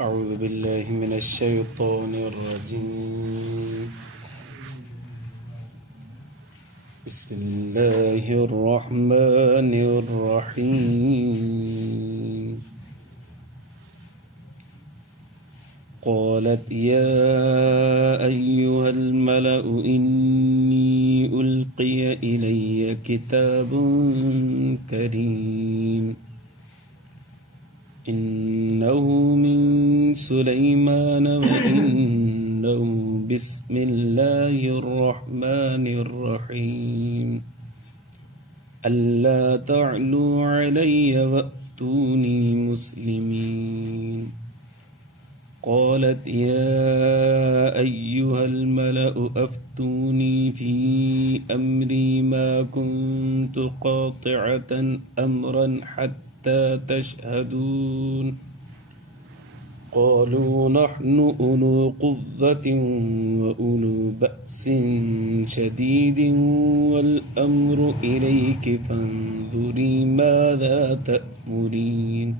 أعوذ بالله من الشيطان الرجيم بسم الله الرحمن الرحيم قالت يا أيها الملأ إني ألقي إلي كتاب كريم إنه من سليمان وإنه بسم الله الرحمن الرحيم ألا تعلوا علي وأتوني مسلمين قالت يا أيها الملأ أفتوني في أمري ما كنت قاطعة أمرا حتى تشهدون قالوا نحن أولو قوة وأولو بأس شديد والأمر إليك فانظري ماذا تأمرين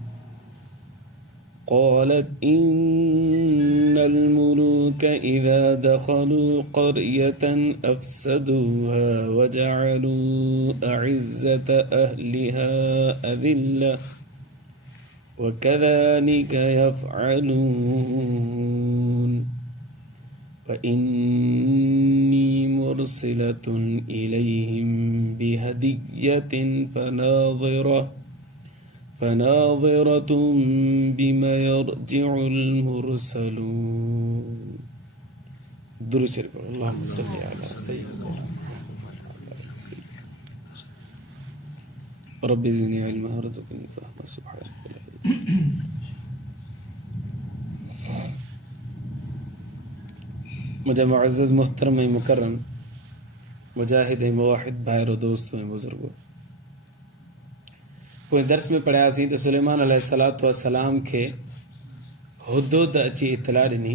قالت إن الملوك إذا دخلوا قرية أفسدوها وجعلوا أعزة أهلها أذلة وكذلك يفعلون وإني مرسلة إليهم بهدية فناظرة بما يرجع المرسلون درود شريف اللهم صل على سيدنا رب زدني علما وارزقني فهما سبحانك मुझे मुअज़्ज़ज़ मुहतरम मुकर्रम मुजाहिद मुवाहिद भाइरों दोस्तों बुजुर्गों कोई दर्स में पढ़ियासीं त सुलेमान अलैहिस्सलातु वस्सलाम खे हुदहुद अची इतला ॾिनी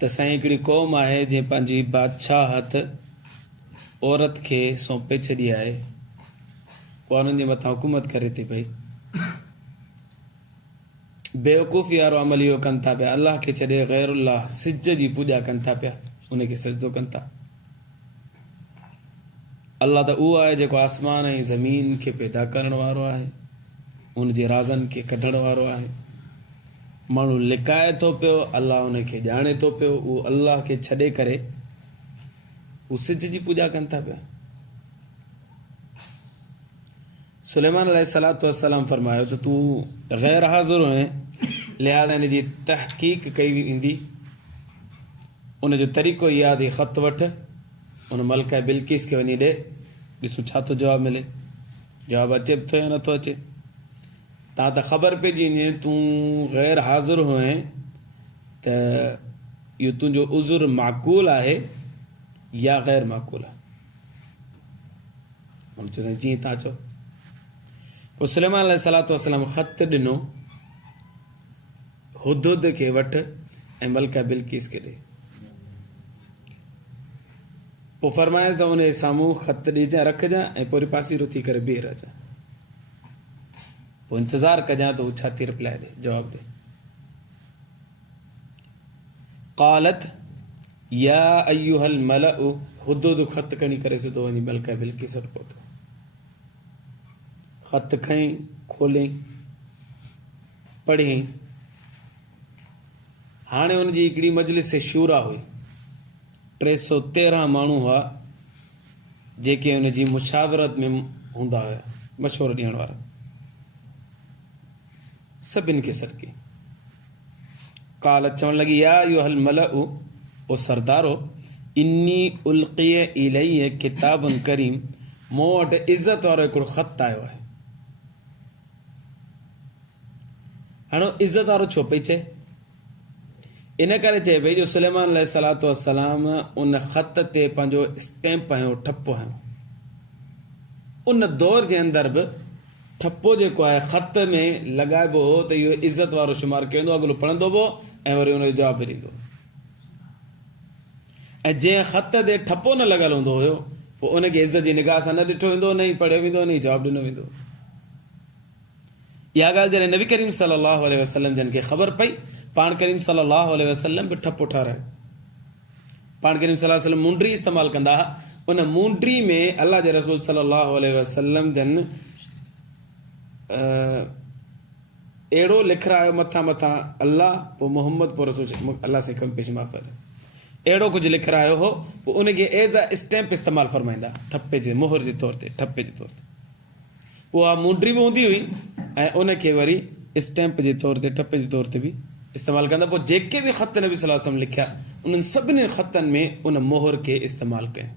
त साईं हिकिड़ी क़ौम आहे जंहिं पंहिंजी बादशाहत औरत खे सौंपे छॾी आहे उहा उन्हनि जे मथां हुकूमत करे थी पई बेवकूफ़ी वारो अमल इहो कनि था पिया अलाह खे छॾे ग़ैरुल्लाह सिज जी पूॼा कनि था पिया उनखे सजदो कनि था अल्लाह त उहो आहे जेको आसमान ऐं ज़मीन खे पैदा करण वारो आहे उन जे राज़नि खे कढण वारो आहे माण्हू लिकाए थो पियो अल्लाह उनखे ॼाणे थो पियो उहो अल्लाह खे छॾे करे हू सिज जी पूॼा कनि था पिया सुलेमान अलैहिस्सलातु वस्सलाम फरमायो त तूं ग़ैर हाज़िर हुए लिहाज़ा इन जी तहक़ीक़ कई वेंदी उन जो तरीक़ो इहा आहे ख़त वठि उन मलका बिल्किस खे वञी ॾे ॾिसूं छा थो जवाबु मिले जवाबु अचे बि थो या नथो अचे तव्हां त ख़बर पइजी वञे तूं ग़ैर हाज़िर हुए त इहो तुंहिंजो उज़ुर माक़ूल आहे या ग़ैर माक़ूल आहे हुन चयो साईं जीअं तव्हां चओ पोइ सुलेमान अलैहिस्सलातु वस्सलाम ख़त ॾिनो हुदहुद खे वठि ऐं मलका बिल्किस खे ॾे पोइ फरमाइसि त उन जे साम्हूं ख़त ॾिजां रखजांइ ऐं पोइ पासीरो थी करे बीह रहिजांइ पोइ इंतज़ारु कजांइ त हू छा थी रिप्लाई ॾे जवाबु ॾे क़ालत या अय्युहल मलअ हुदहुद ख़त खणी करे सिधो वञी मलका बिल्किस वटि पहुतो ख़त खईं खोलियईं पढ़ियईं हाणे हुनजी हिकिड़ी मजलिस शूरा हुई 313 माण्हू हुआ जेके हुनजी मुशावरत में हूंदा हुआ मशवरो ॾियण वारा सभिनि खे सॾु कई क़ालत चवणु लॻी या अय्युहल मलअ ओ सरदारो इन्नी उल्क़िय इलैय किताबुन करीम मूं वटि इज़त वारो हिकिड़ो ख़त आयो आहे हाणे इज़त वारो छो पई चए इन करे चए पई जो सुलेमान अलैहिस्सलातु वस्सलाम उन ख़त ते पंहिंजो स्टैम्प हयो ठपो हयो उन दौर जे अंदरि बि ठपो जेको आहे ख़त में लॻाइबो हो त इहो इज़त वारो शुमार कयो वेंदो अॻिलो पढ़ंदो बि ऐं वरी उनजो जवाबु ॾींदो ऐं जंहिं ख़त ते ठपो न लॻल हूंदो हुयो पोइ उनखे इज़त जी निगाह सां न ॾिठो वेंदो न ई पढ़ियो वेंदो न ई जवाबु ॾिनो वेंदो इहा ॻाल्हि जॾहिं नबी करीम सल्लल्लाहु अलैहि वसल्लम जन खे ख़बर पई, पाण करीम सल्लल्लाहु अलैहि वसल्लम बि ठपो ठारायो। पाण करीम सल्लल्लाहु अलैहि वसल्लम मुंडी इस्तेमालु कंदा हुआ, उन मुंडी में अल्लाह जे रसूल सल्लल्लाहु अलैहि वसल्लम जन अहिड़ो लिखरायो मथां मथां अल्लाह, पोइ मोहम्मद, पोइ रसूल, अल्लाह से कम पेश माफ़ करे, अहिड़ो कुझु लिखरायो हो, पोइ उनखे एज़ अ स्टैम्प इस्तेमालु फरमाईंदा, ठपे जे मोहर जे तौर ते, ठपे जे तौर ते। पोइ उहा मुंडी बि हूंदी हुई ऐं उनखे वरी स्टैम्प जे तौर ते, ठपे जे तौर ते बि इस्तेमालु कंदा। पोइ जेके बि ख़त नबी सल्लल्लाहु अलैहि वसल्लम लिखिया, उन्हनि सभिनी ख़तनि में उन मोहर खे इस्तेमालु कयो।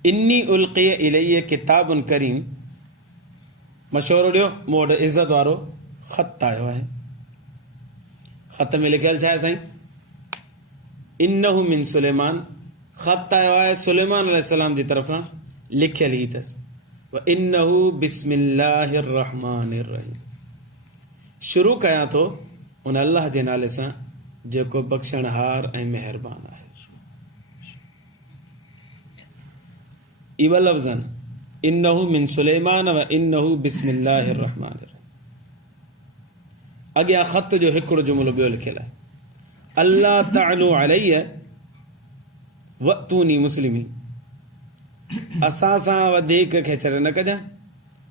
इन्नी उल्क़िय इलैया किताबुन करीम, मशहूरु ॾियो, मूं वटि इज़त वारो ख़त आयो आहे। ख़त में लिखियलु छा आहे साईं? इन्नहु मिन सुलेमान, ख़त आयो आहे सुलेमान अलैहिस्सलाम जी तरफ़ां, लिखियलु ई अथसि व इन्नहु बिस्मिल्लाहिर रहमानिर रहीम, शुरू कयां थो उन अल्लाह जे नाले सां जेको बख़्शणहार ऐं महिरबान आहे। इहा लफ़्ज़ आहिनि, इन्नहु मिन सुलेमान व इन्नहु बिस्मिल्लाहिर रहमानिर रहीम। अॻियां ख़त जो हिकिड़ो जुमिलो ॿियो लिखियलु आहे, अल्लाह तअलू अलैया वअतूनी मुस्लिमीन, असां सां वधीक खेचर न कजां,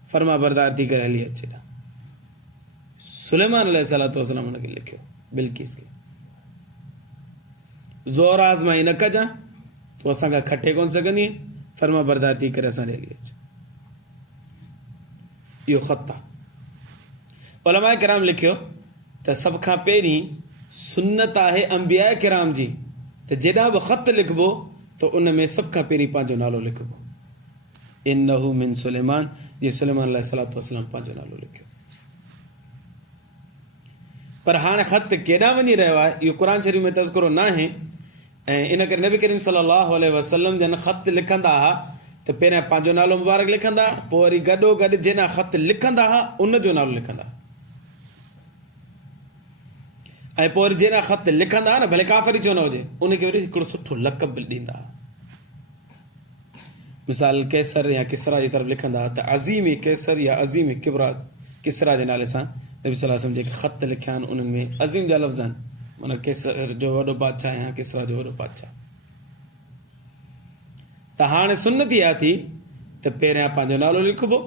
फर्मा बरदार थी करे हली अचे। सुलेमान अलैहिस्सलाम हुनखे लिखियो, बिल्किस खे, ज़ोर आज़माई न कजां, तूं असां खां खटे कोन सघंदी, फर्मा बरदार थी करे असां ॾे हली अचे। इहो ख़त आहे। उलमा किराम लिखियो त सभ खां पहिरीं सुन्नत आहे अंबिया किराम जी त जेॾां बि ख़त लिखबो त उन में सभ खां पहिरीं पंहिंजो नालो लिखबो। इन्नहु मिन सुलेमान, जी सुलेमान अलैहिस्सलाम पंहिंजो नालो लिखियो। पर हाणे ख़त केॾां वञी रहियो आहे इहो क़ुर शरीफ़ में तज़कुरो न आहे, ऐं इन करे नबी करीम सल्लल्लाहु अलैहि वसल्लम जन ख़त लिखंदा हुआ त पहिरियां पंहिंजो नालो मुबारक लिखंदा, पोइ वरी गॾो गॾु जेॾां ख़त लिखंदा हुआ उन जो नालो लिखंदा, ऐं पोइ वरी जेॾां ख़त लिखंदा हुआ न, भले काफ़िर छो न हुजे, उनखे वरी हिकिड़ो सुठो लक़ब ॾींदा हुआ। मिसाल कैसर या किसरा जी तरफ़ लिखंदा त अज़ीम कैसर या अज़ीम किसरा जे नाले सां नबी सल्लल्लाहु अलैहि वसल्लम जेके ख़त लिखिया आहिनि उन्हनि में अज़ीम जा लफ़्ज़ आहिनि, माना केसर जो वॾो बादशाह या किसरा जो वॾो बादशाह। त हाणे सुन्नत इहा थी त पहिरियां पंहिंजो नालो लिखबो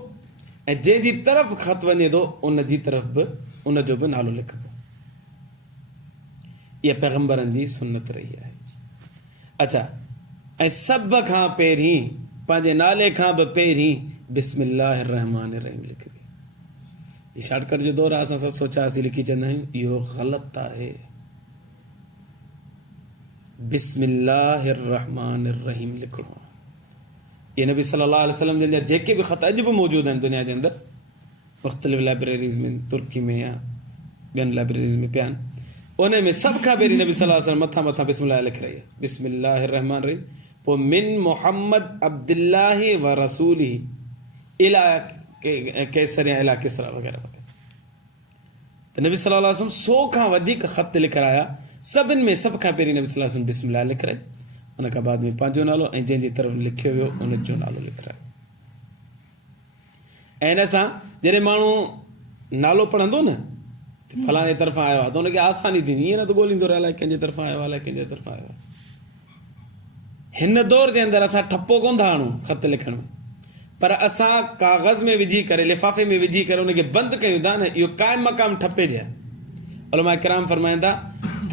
ऐं जंहिंजी तरफ़ ख़त वञे थो उन जी तरफ़ बि उनजो बि नालो लिखबो। इहा पैगंबरनि जी सुन्नत रही आहे। अच्छा, ऐं सभ खां पहिरीं पंहिंजे नाले खां बि पहिरीं बिस्मिल्लाहिर रहमानिर रहीम लिखबी। हीउ शॉर्टकट जो दौरु आहे, असां सोचासीं लिखी चवंदा आहियूं, इहो ग़लति आहे। बिस्मिल्लाहिर रहमानिर रहीम लिखणो आहे। ये नबी सल्लल्लाहु अलैहि वसल्लम जा जेके बि ख़त अॼु बि मौजूदु आहिनि दुनिया जे अंदरि, मुख़्तलिफ़ लाइब्रेरीज़ में, तुर्की में या ॿियनि लाइब्रेरीज़ में पिया आहिनि, उन में सभ खां पहिरीं नबी सल्लल्लाहु अलैहि वसल्लम मथां मथां बिस्मिल्लाह लिखी रही आहे, बिस्मिल्लाहिर रहमानिर रहीम, पोइ मिन मोहम्मद अब्दुल्लाहि व रसूलिही इला कैसर या इला किसरा वग़ैरह वग़ैरह। त नबी सल्लल्लाहु अलैहि वसल्लम 100 खां वधीक ख़त लिखाया, सभिनि में सभ खां पहिरीं नबी सल्लल्लाहु अलैहि वसल्लम बिस्मिल्लाह लिखाए, उन खां बाद में पंहिंजो नालो ऐं जंहिंजी तरफ़ लिखियो वियो उन जो नालो लिखायो। ऐं इन सां जॾहिं माण्हू नालो पढ़ंदो न त फलाणे तरफ़ां आयो आहे त उनखे आसानी थींदी, ईअं न त ॻोल्हींदो रहे अलाए कंहिंजे तरफ़ां आयो आहे, अलाए कंहिंजे तरफ़ां आयो आहे। हिन दौर जे अंदरि असां ठपो कोन था आणूं ख़त लिखण में, पर असां काग़ज़ में विझी करे, लिफ़ाफ़े में विझी करे उनखे बंदि कयूं था न, इहो क़ाइम मक़ाम ठपे जे आहे। उलमा किराम फरमाईंदा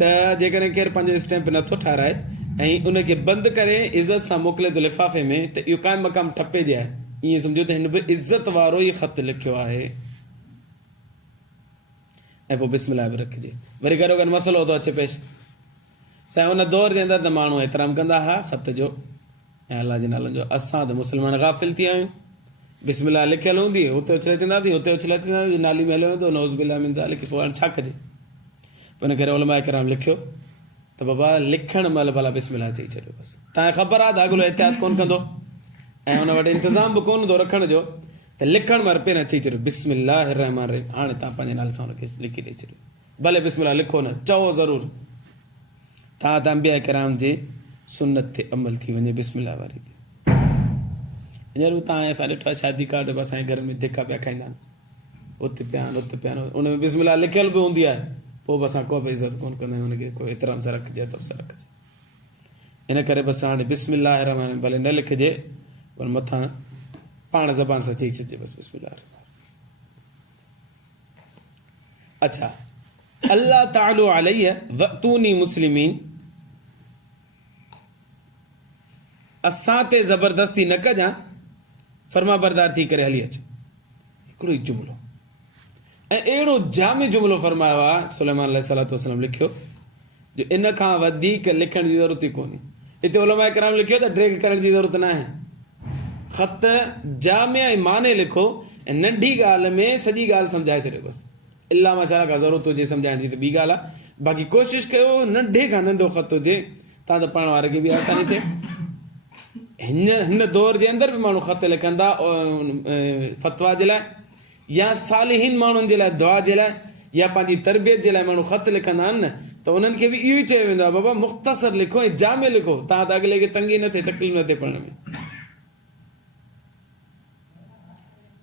त जेकॾहिं केरु पंहिंजो स्टैम्प नथो ठाराए ऐं उनखे बंदि करे इज़त सां मोकिले थो लिफ़ाफ़े में, त इहो क़ाइम मक़ाम ठपे जे आहे। ईअं सम्झो त हिन बि इज़त वारो ई ख़त लिखियो आहे। ऐं पोइ बिस्मिल्लाह बि रखिजे। वरी गॾो गॾु मसइलो थो अचे पेश, साईं उन दौर जे अंदरि त माण्हू एतिराम कंदा हुआ ख़त जो ऐं अलाह जे नालनि जो। असां त मुस्लमान गाफ़िल थी आहियूं, बिस्मिल्लाह लिखियलु हूंदी, हुते उछले थींदासीं, हुते उछले थींदासीं, नाली में हलियो वेंदो, नौज़ बिल्लाह मिन ज़ालिक। पोइ हाणे छा कजे? पोइ इन करे उलमा किराम लिखियो त बाबा लिखण महिल भला बिस्मिल्लाह चई छॾियो बसि। तव्हांखे ख़बर आहे त अॻिलो एहतियात कोन कंदो ऐं हुन वटि इंतिज़ाम बि कोन हूंदो रखण जो, त लिखण महिल पहिरियां चई छॾियो बिस्मिल्लाहिर रहमानिर रहीम। हाणे तव्हां पंहिंजे नाले सां हुनखे लिखी ॾेई छॾियो, भले बिस्मिल्लाह लिखो न, चओ ज़रूरु, तव्हां त अंबिया किराम जे सुन्नत ते अमल थी वञे बिस्मिल्लाह वारी। हींअर बि तव्हां असां ॾिठो आहे शादी कार्ड बि असांजे घर में धिका पिया खाईंदा आहिनि, उते पिया आहिनि उते पिया आहिनि, उन में बिस्मिल्लाह लिखियल बि हूंदी आहे, पोइ बि असां को बि इज़त कोन कंदा आहियूं, हुनखे कोई एतिराम सां रखिजे अदब सां रखिजे। इन करे बसि हाणे बिस्मिल्लाह रहमान भले न लिखिजे पर मथां पाण ज़बान सां चई छॾिजे बसि बिस्मिल्लाह रहमान। अच्छा, अल्लाह तालु अलैहि वअतूनी मुस्लिमीन, असां ते ज़बरदस्ती न कजां, फर्मा बरदार थी करे हली अच। हिकिड़ो ई जुमिलो ऐं अहिड़ो जाम जुमिलो फरमायो आहे सुलेमान अलैहिस्सलातु वस्सलाम लिखियो जो इन खां वधीक लिखण जी ज़रूरत ई कोन्हे। हिते उलमा किराम लिखियो त ड्रैग करण जी ज़रूरत न आहे, ख़त जामे ऐं माने लिखो ऐं नंढी ॻाल्हि में सॼी ॻाल्हि सम्झाए छॾियो बसि, इलाह माशाअल्लाह का ज़रूरत हुजे सम्झाइण जी त ॿी ॻाल्हि आहे, बाक़ी कोशिशि कयो नंढे खां नंढो ख़त हुजे तव्हां त पढ़ण वारे खे बि आसानी थिए। हिन दौर जे अंदरि बि माण्हू ख़त लिखंदा फ़तवा जे लाइ या सालिहीन माण्हुनि जे लाइ दुआ जे लाइ या पंहिंजी तरबियत जे लाइ माण्हू ख़त लिखंदा आहिनि न, त उन्हनि खे बि इहो ई चयो वेंदो आहे बाबा मुख़्तसर लिखो ऐं जामे लिखो, तव्हां त अॻिले खे तंगी न थिए, तकलीफ़ न थिए पढ़ण में।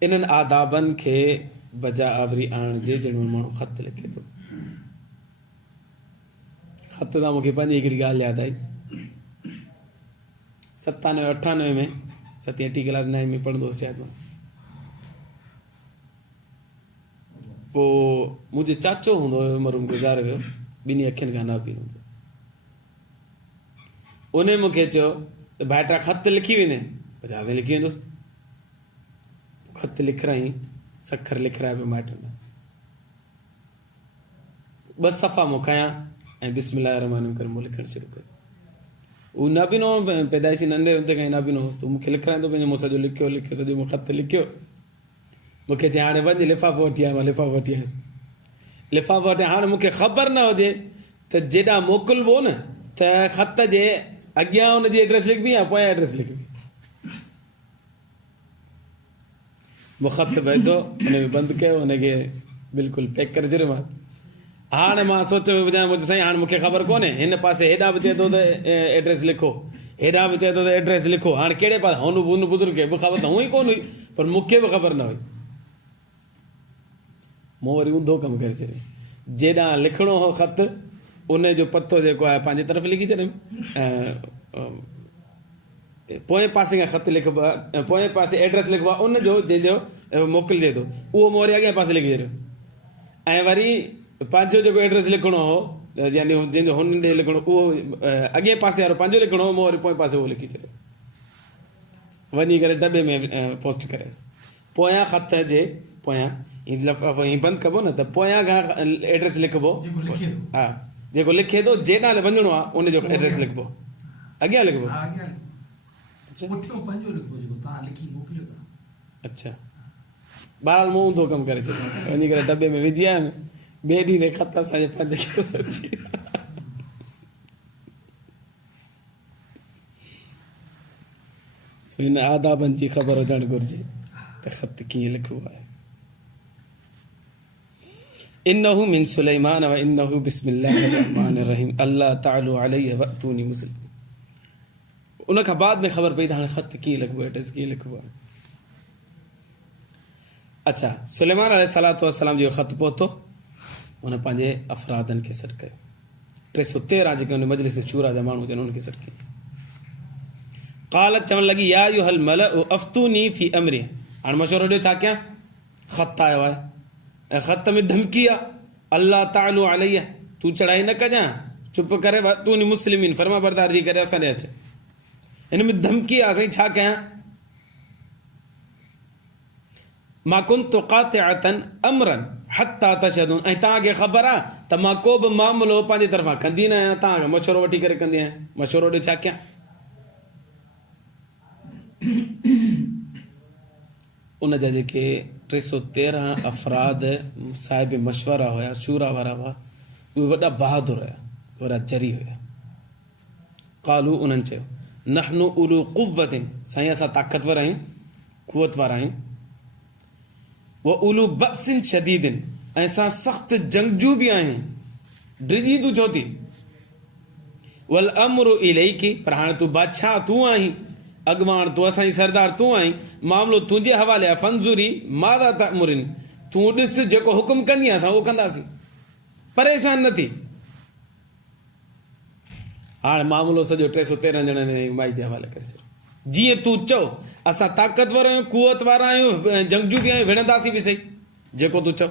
इन्हनि आदाबनि खे बजा आवरी आणण जे जंहिंमें माण्हू ख़त लिखे थो। ख़त तां मूंखे पंहिंजी हिकिड़ी ॻाल्हि यादि आई, 97-98 में 7-8 क्लास 9 में पढ़ंदो हुउसि शायदि मां, पोइ मुंहिंजो चाचो हूंदो हुयो मरूम गुज़ारे वियो, ॿिन्ही अखियुनि खां न पीउ हूंदो, उन मूंखे चयो त भाइटा ख़त लिखी वेंदे, पचास लिखी वेंदुसि। ख़त लिखाई सखर लिखाए पियो माइटनि में, 2 सफ़ा मूं खयां ऐं बिस्मिल्लाह रहमान करे मूं लिखणु शुरू कयो। उहो न बि न हो, पैदाइशी नंढे हूंदे खां न बि न हो, तूं मूंखे लिखाईंदो पंहिंजो, मूं सॼो लिखियो सॼो मूं ख़त लिखियो। मूंखे चई हाणे वञ लिफ़ाफ़ो वठी आया, मां लिफ़ाफ़ो वठी आयुसि, लिफ़ाफ़ो वठी हाणे मूंखे ख़बर न हुजे त जेॾां मोकिलिबो न त ख़त जे अॻियां हुनजी एड्रेस लिखबी या पोयां एड्रेस लिखबी। मूं ख़त विधो, हुनखे बंदि कयो, हुनखे बिल्कुलु पैक करे छॾियो मां। हाणे मां सोचियो ॿुधायां, मुंहिंजो साईं हाणे मूंखे ख़बर कोन्हे, हिन पासे हेॾां बि चए थो त एड्रेस लिखो, हेॾां बि चए थो त एड्रेस लिखो, हाणे कहिड़े पासे हुन बुज़ुर्ग खे बि ख़बर त हुअं ई कोन हुई, पर मूंखे बि ख़बर न हुई। मूं वरी ऊंधो कमु करे छॾियो, जेॾां लिखिणो हो ख़त उन जो पतो जेको आहे पंहिंजे तरफ़ लिखी छॾियुमि, ऐं पोएं पासे खां ख़त लिखबो आहे, पोएं पासे एड्रेस लिखबो आहे उनजो जंहिंजो मोकिलिजे थो, उहो मूं वरी अॻियां पासे लिखी छॾियो, ऐं वरी पंहिंजो जेको एड्रेस लिखिणो हो यानी जंहिंजो हुन ॾे लिखिणो उहो अॻे पासे वारो पंहिंजो लिखिणो हो, मूं वरी पोएं पासे उहो लिखी छॾियो, वञी करे दॿे में पोस्ट करेसि। पोयां ख़त जे पोयां हीअं बंदि कबो न त पोयां खां एड्रेस लिखबो, हा जेको लिखे थो जेॾां वञिणो आहे उनजो एड्रेस लिखबो, अॻियां लिखबो। अच्छा, बहरहाल मूं ऊंधो कमु करे छॾियो, वञी करे दॿे में विझी आयुमि, ॿिए ॾींहं ते ख़त असांजे पंहिंजे अची हिन आदाबनि जी ख़बर हुजणु घुरिजे त ख़त कीअं लिखिबो आहे। इन्नहु मिन सुलैमान व इन्नहु बिस्मिल्लाहिर रहमानिर रहीम अल्लाह तालु अलैहि वअतूनी मुस्लिम। उन खां बाद में ख़बर पई त हाणे ख़त कीअं लिखिबो, एड्रेस कीअं लिखिबो आहे। अच्छा, सुलेमान अलैहिस्सलातु वस्सलाम जो ख़त पहुतो, हुन पंहिंजे अफ़रादनि खे सॾु कयो, 313 जेके हुन मजलिस शूरा जा माण्हू हुजनि उनखे सॾु कयो। क़ालत चवणु लॻी या अय्युहल मलअ अफ्तूनी फी अमरी, हाणे मशवरो ॾियो छा कयां, ख़त आयो आहे ऐं ख़त में धमकी आहे, अल्लाह तालु अलैहि तूं चढ़ाई न कजां, चुप करे वअतूनी मुस्लिमीन फर्मा बरदार थी करे असां ॾे अच, हिन में धमकी आहे, साईं छा कयां। मां कुन्तु क़ातिअतन अमरन हत्ता तशहदून, ऐं तव्हांखे ख़बर आहे त मां को बि मामिलो पंहिंजे तरफ़ां कंदी न आहियां, तव्हांखे मशवरो वठी करे कंदी आहियां, मशवरो ॾियो छा कयां। उन जा जेके 313 अफ़राद साहिब मशवरा हुया, शूरा वारा हुआ, उहे वॾा बहादुर हुया, वॾा जरी हुया। क़ालू, उन्हनि चयो नहनु उलू क़ुव्वतिन, साईं असां ताक़तवर आहियूं, क़ुवत वारा आहियूं, व उलू बअसिन शदीदिन, ऐं असां सख़्त जंगजू बि आहियूं, डिॼी तूं छो थी, वल अमरु इलैकी, पर हाणे तूं बादशाह तूं आहीं, अॻवाण तूं असांजी सरदार तूं आहीं, मामिलो तुंहिंजे हवाले आहे, फंज़ुरी मादा तअमुरिन, तूं ॾिस जेको हुकुम कंदी असां उहो कंदासीं, परेशान न थी। हाणे मामिलो सॼो 313 ॼणनि माई जे हवाले करे छॾियो, जीअं तूं चओ, असां ताक़तवर आहियूं, कुवत वारा आहियूं, जंगजू बि आहियूं, विढ़ंदासीं बि सही, जेको तूं चओ।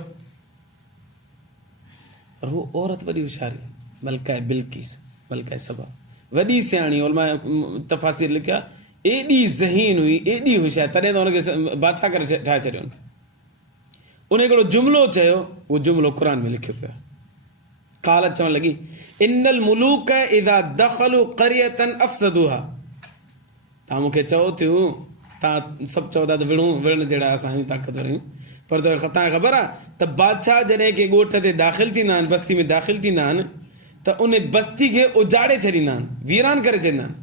पर हू औरत वॾी होशियारी, मलकाए बिल्किस, मलकाए सबा, वॾी सियाणी, उलमा तफ़ासिर लिखिया, एॾी ज़हीन हुई, एॾी होशियार, तॾहिं त हुनखे बादशाह करे ठाहे छॾियो। उन हिकिड़ो जुमिलो चयो, उहो जुमिलो क़ुर में लिखियो पियो आहे। कालत चवण लॻी, इन्नल मुलूक इज़ा दख़लू क़रियतन अफ़सदूहा, तव्हां मूंखे चओ थियूं, तव्हां सभु चओ था त विढ़ण जहिड़ा असां आहियूं, ताक़तवर आहियूं, पर तव्हांखे ख़बर आहे त बादशाह जॾहिं के ॻोठ ते दाख़िल थींदा आहिनि, बस्ती में दाख़िल थींदा आहिनि, त उन बस्ती खे उजाड़े छॾींदा आहिनि, वीरान करे छॾींदा आहिनि।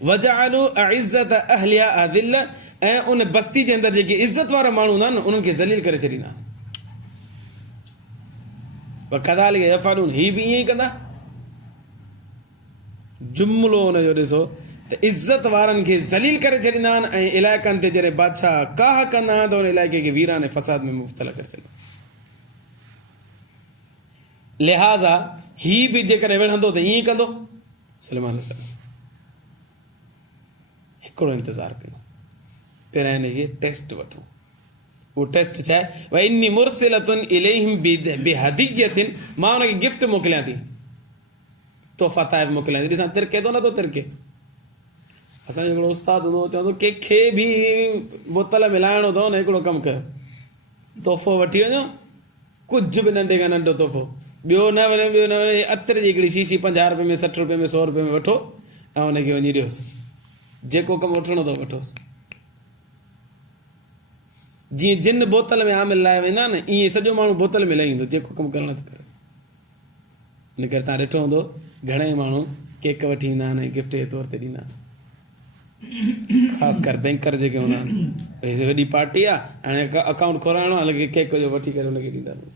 वजअलू अइज़्ज़त अहलिहा अज़िल्ला, ऐं उन बस्ती जे अंदरि जेके इज़त वारा माण्हू हूंदा आहिनि उन्हनि खे ज़लील करे छॾींदा आहिनि। वकज़ालिक यफ़अलून, ही बि ईअं ई कंदा। जुमिलो हुनजो ॾिसो त इज़त वारनि खे ज़लील करे छॾींदा आहिनि, ऐं इलाइक़नि ते जॾहिं बादशाह काह कंदा आहिनि त उन इलाइक़े खे वीरान ऐं फ़साद में मुब्तला करे छॾींदा। लिहाज़ा ही बि जेकॾहिं विढ़ंदो त ईअं कंदो। सुलेमान अलैहिस्सलाम हिकिड़ो इंतज़ारु कयो, पहिरियां हिनखे टेस्ट वठो। उहो टेस्ट छा आहे? वइन्नी मुरसिलतुन इलैहिम बिहदियतिन, मां हुनखे गिफ्ट मोकिलियां थी, तोहफ़ा ताइब मोकिलियां थी। ॾिसां तिरके थो नथो तिरके। असांजो हिकिड़ो उस्तादु हूंदो, चवंदो कंहिंखे बि बोतल मिलाइणो अथव न, हिकिड़ो कमु कयो, तोहफ़ो वठी वञो, कुझु बि नंढे खां नंढो तोहफ़ो, ॿियो न वञे, अतर जी हिकिड़ी शीशी 50 रुपए में, 60 रुपए में, 100 रुपए में वठो, ऐं हुनखे वञी ॾियोसि, जेको कमु वठिणो अथव वठोसि। जीअं जिन बोतल में आमिल लाइ वेंदा न, ईअं सॼो माण्हू बोतल में लही ईंदो, जेको कमु करणो थो करे। इन करे तव्हां ॾिठो हूंदो, घणेई माण्हू केक वठी ईंदा आहिनि, गिफ्ट जे तौर ते ॾींदा आहिनि, ख़ासि कर बैंकर जेके हूंदा आहिनि, वॾी पार्टी आहे, हाणे अकाउंट खोलाइणो आहे, लॻे केक जो वठी करे हुनखे ॾींदा आहिनि।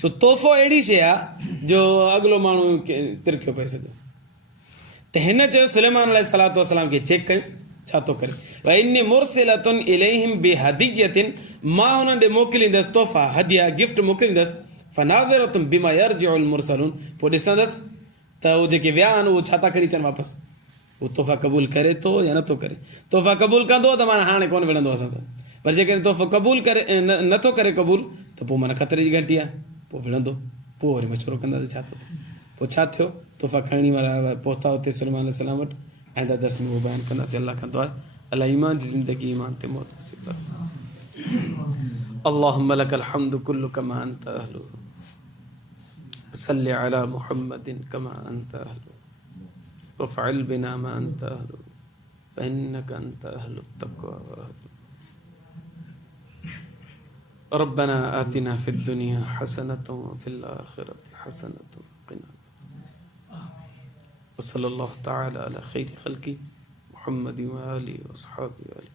सो तोहफ़ो अहिड़ी शइ आहे जो अॻिलो माण्हू तिरकियो पए सॼो। त हिन चयो सुलेमान अलैहिस्सलाम खे चेक कयूं छा थो करे। वइन्नी मुरसिलतुन इलैहिम बिहदियतिन, मां हुननि ॾे मोकिलींदसि तोहफ़ा, हदिया, गिफ्ट मोकिलींदसि। फनाज़िरतुन बिमा यरजिउल मुरसलून, पोइ ॾिसंदसि त उहे जेके विया आहिनि उहे छा था खणी अचनि वापसि, उहो तोहफ़ा क़बूल करे थो या नथो करे। तोहफ़ा क़बूल कंदो त माना हाणे कोन विढ़ंदो असां सां, पर जेकॾहिं तोहफ़ो क़बूल करे नथो करे क़बूल, त पोइ माना ख़तरे जी घंटी आहे, पोइ विढ़ंदो। पोइ वरी मशवरो कंदा त छा थो थिए। पोइ छा थियो, तोहफ़ा खणी वारा पहुता हुते सुलेमान अलैहिस्सलाम वटि। आइंदा दर्स में उहो बयानु कंदासीं। अल्लाह खां दुआ, अल्लाह ईमान जी ज़िंदगी ईमान ते मौत नसीब फरमाए। अल्लाहुम्मा लकल हम्दु कुल्लु कमा अंत अहलु, सल्लि अला मुहम्मदिन कमा अंत अहलु, वफ़अल बिना मा अंत अहलु, फ़इन्नका अंत अहलुत तक़वा व अहलु। रब्बना आतिना फिद दुनिया हसनतन व फिल आखिरति हसनतन व क़िना वसल्लल्लाहु तआला अला खैरि खल्क़ि मुहम्मदिन व आलिहि व अस्हाबिहि।